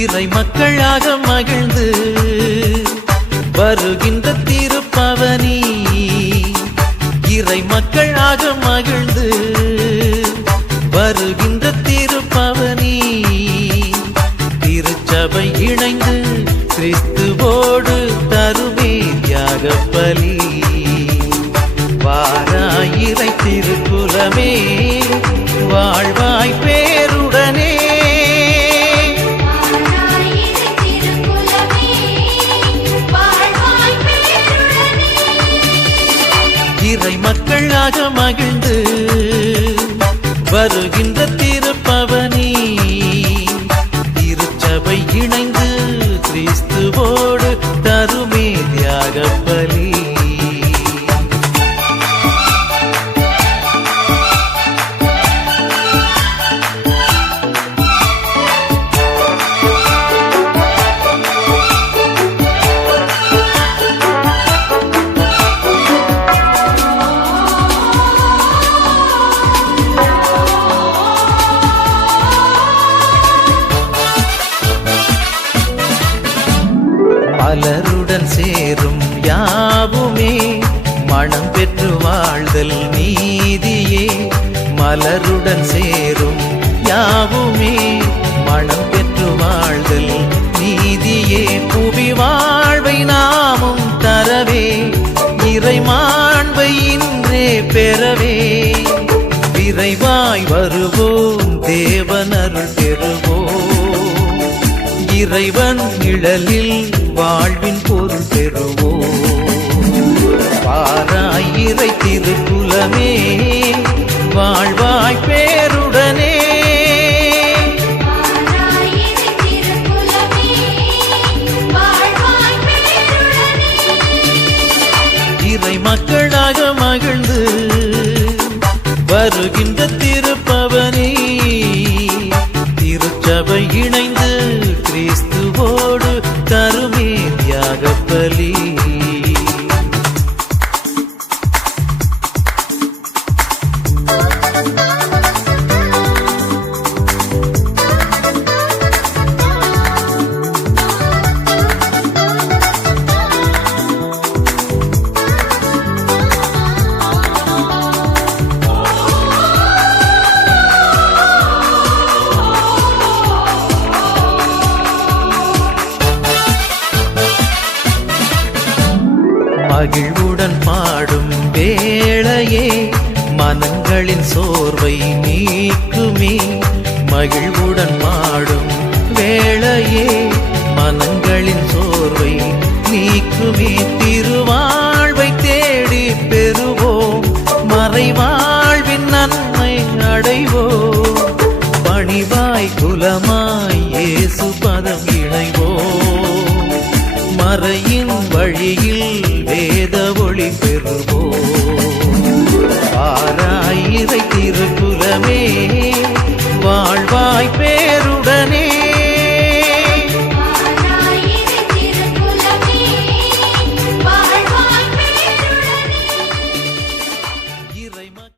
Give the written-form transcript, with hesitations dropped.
இறை மக்களாக மகிழ்ந்து வருகின்ற திருப்பவனி, இறை மக்களாக மகிழ்ந்து வருகின்ற திருப்பவனி, திருச்சபை இணைந்து கிறிஸ்துவோடு தருவே தியாகப் பலி. வாராயிரை திருக்குலமே வாழ்வாய் பேருடனே, இறை மக்களாக மகிழ்ந்து வருகின்ற திருப்பவனி, திருச்சபை இணைந்து கிறிஸ்துவோடு தருமே தியாகப் பலி. மலருடன் சேரும் யாவுமே மனம் பெற்று வாழ்தல் நீதியே, மலருடன் சேரும் யாவுமே மனம் பெற்று வாழ்தல் நீதியே. புவி வாழ்வை நாமும் தரவே, இறை மாண்பை இன்றே பெறவே, விரைவாய் வருவோம் தேவனருள் பெறுவோம், இறைவன் நிழலில் வாழ்வின் பொருள் பெறுவோம். வாராயிரை திருக்குலமே வாழ்வாய் பேருடனே, இறை மக்களாக மகிழ்ந்து வருகின்ற திருப்பவனி, திருச்சபை இணைந்து கிறிஸ்துவோடு தருமே தியாகப் பலி. மகிழ்வுடன் பாடும் வேளையே மனங்களின் சோர்வை நீக்குமே, மகிழ்வுடன் பாடும் வேளையே மனங்களின் சோர்வை நீக்குமே. திருவாழ்வை தேடி பெறுவோம், மறைவாழ்வின் நன்மை அடைவோம், பணிவாய் குலமாய் இயேசு பதம் இணைவோம், மறையின் வழியில் வேத ஒளி பெறுவோம். வாராயிரை திருக்குலமே வாழ்வாய்